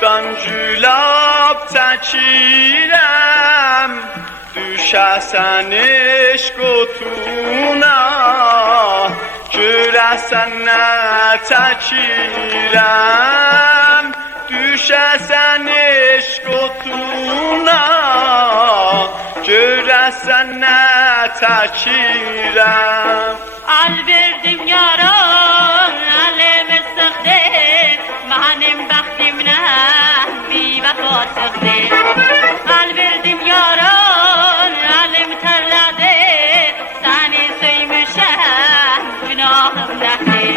Dan gülab çəkirəm, düşəsən eşq otuna, görəsən nə çəkirəm, düşəsən eşq otuna, görəsən nə çəkirəm. Al verdim yaran, alem sıxdı, mənim bəxtimdən bir vəfa çıxdı. Al verdim yaran, alem tərlədi, səni söymüşəm, günahım nədir?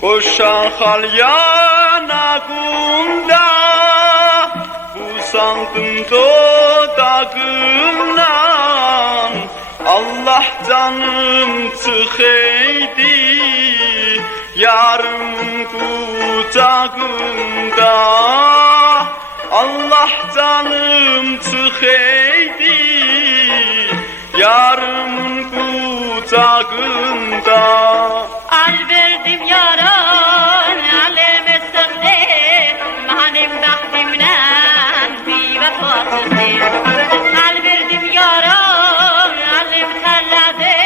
Koşan xal yanağımda, bu sandım dodağımdan. Allah canım çıxeydi, yarımın qucağında. Allah canım çıxeydi, yarımın qucağında. Al verdim yaran, alem sıxdı, mənim bəxtimdən bir vəfa çıxdı. Al verdim yaran, alem tərlədi,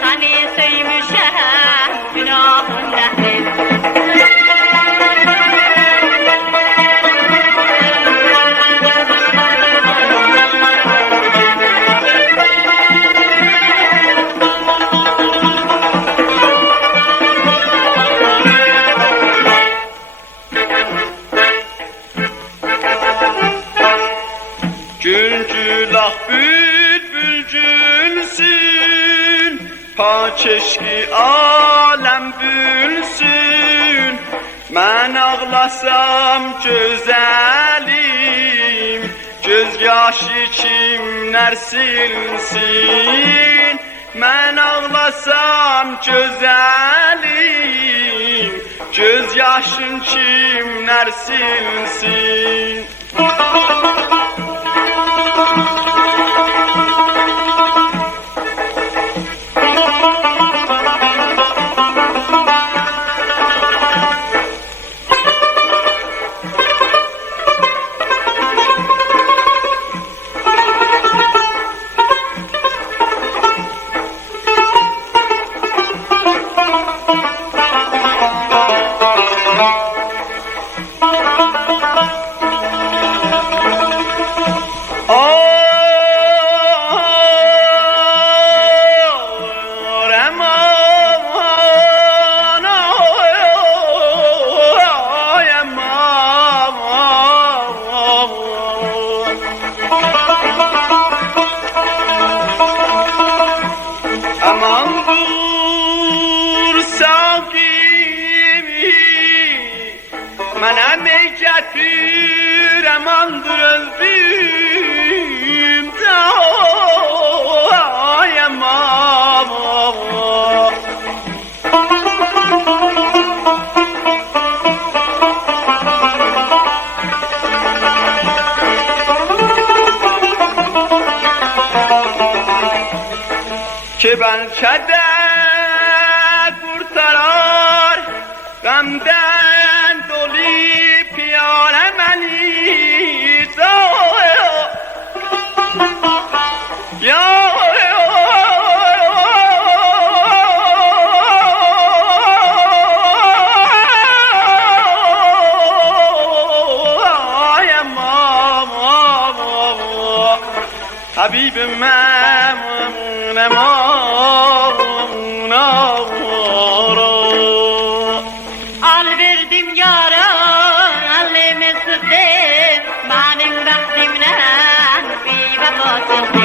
səni söymüşəm, günahım nədir? Güngülah bülbül gülsün, pak eşqi aləm bülsün. Mən ağlasam gözəlim, göz yaşı kimlər silsin. Mən ağlasam gözəlim, göz yaşın kimlər silsin. Aman dur sevgimi, mənə mey gətir, amandır öldüm, ay aman. Ki bəlkə də qurtarar qəmdən dolu piyale məni. Ya Habibim məmun əman. Al verdim yaran, alem sıxdı, mənim bəxtimdən bir vəfa çıxdı.